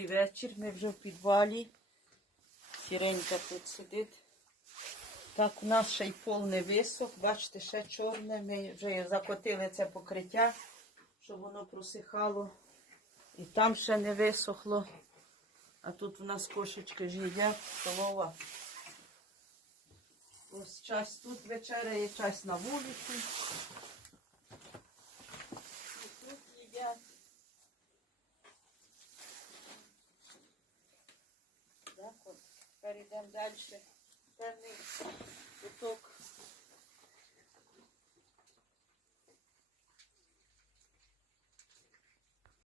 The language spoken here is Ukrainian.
вечір. Ми вже в підвалі. Сіренька тут сидить. Так, у нас ще й пол не висох. Бачите, ще чорне. Ми вже закотили це покриття, щоб воно просихало. І там ще не висохло. А тут у нас кошечки ж їдять, столова. Ось час тут вечеряє, час на вулиці. І тут їдять. Так от, перейдемо далі. Певний